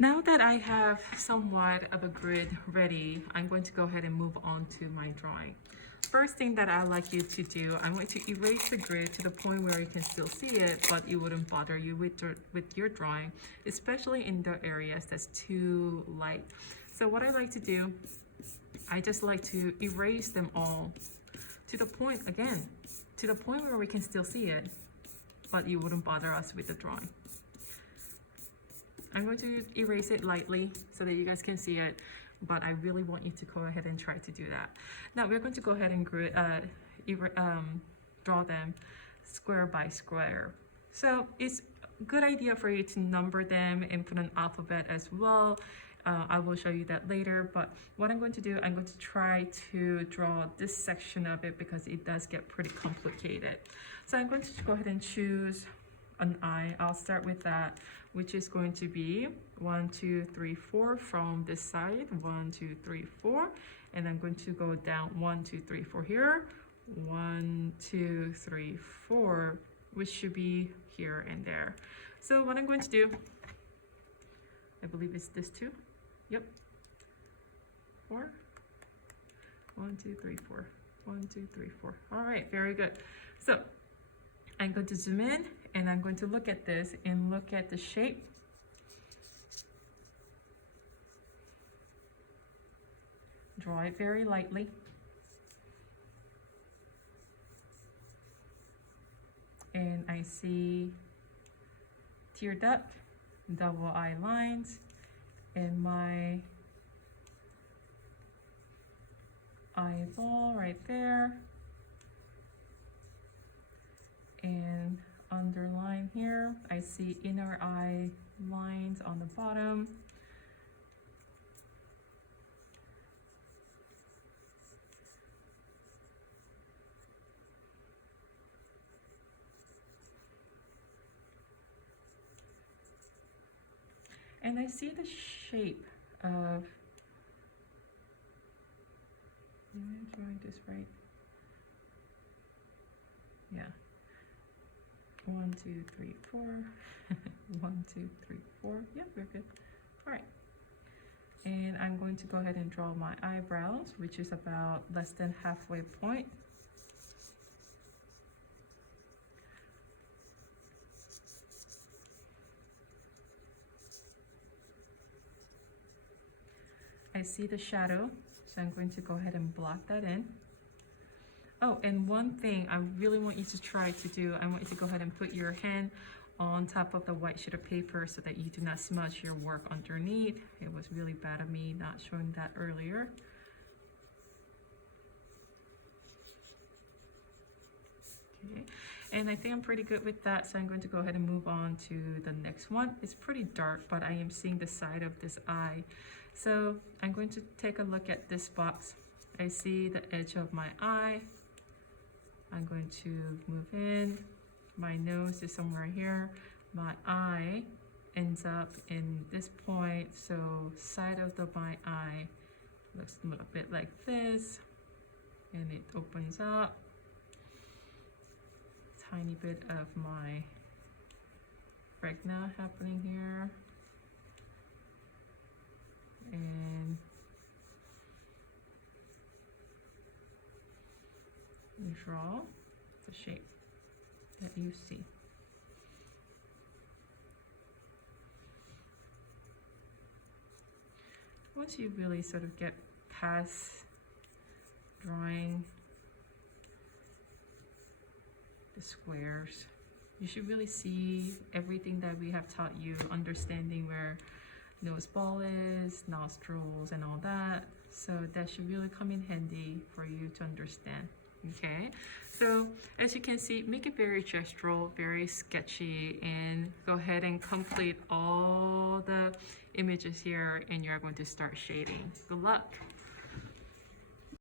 Now that I have somewhat of a grid ready, I'm going to go ahead and move on to my drawing. First thing that I'd like you to do, I'm going to erase the grid to the point where you can still see it, but it wouldn't bother you with your drawing, especially in the areas that's too light. So what I like to do, I just like to erase them all to the point, again, to the point where we can still see it, but it wouldn't bother us with the drawing. I'm going to erase it lightly so that you guys can see it, but I really want you to go ahead and try to do that. Now we're going to go ahead and draw them square by square. So it's a good idea for you to number them and put an alphabet as well. I will show you that later, but what I'm going to do, I'm going to try to draw this section of it because it does get pretty complicated. So I'm going to go ahead and choose an eye. I'll start with that, which is going to be 1, 2, 3, 4 from this side, 1, 2, 3, 4, and I'm going to go down 1, 2, 3, 4 here, 1, 2, 3, 4, which should be here and there. So what I'm going to do, I believe it's this two. Yep. 4. 1, 2, 3, 4. 1, 2, 3, 4. All right, very good. So I'm going to zoom in and I'm going to look at this and look at the shape. Draw it very lightly. And I see tear duct, double eye lines, and my eyeball right there. And underline here, I see inner eye lines on the bottom. And I see the shape of, am I drawing this right? Yeah. 1, 2, 3, 4. 1, 2, 3, 4. Yeah, we're good. All right. And I'm going to go ahead and draw my eyebrows, which is about less than halfway point. I see the shadow, so I'm going to go ahead and block that in. Oh, and one thing I really want you to try to do, I want you to go ahead and put your hand on top of the white sheet of paper so that you do not smudge your work underneath. It was really bad of me not showing that earlier. Okay, and I think I'm pretty good with that, so I'm going to go ahead and move on to the next one. It's pretty dark, but I am seeing the side of this eye. So I'm going to take a look at this box. I see the edge of my eye. I'm going to move in. My nose is somewhere here. My eye ends up in this point, so side of my eye looks a little bit like this, and it opens up. Tiny bit of my phragna happening here, and draw the shape that you see. Once you really sort of get past drawing the squares, you should really see everything that we have taught you, understanding where nose ball is, nostrils, and all that. So that should really come in handy for you to understand. Okay, so as you can see, make it very gestural, very sketchy, and go ahead and complete all the images here, and you're going to start shading. Good luck.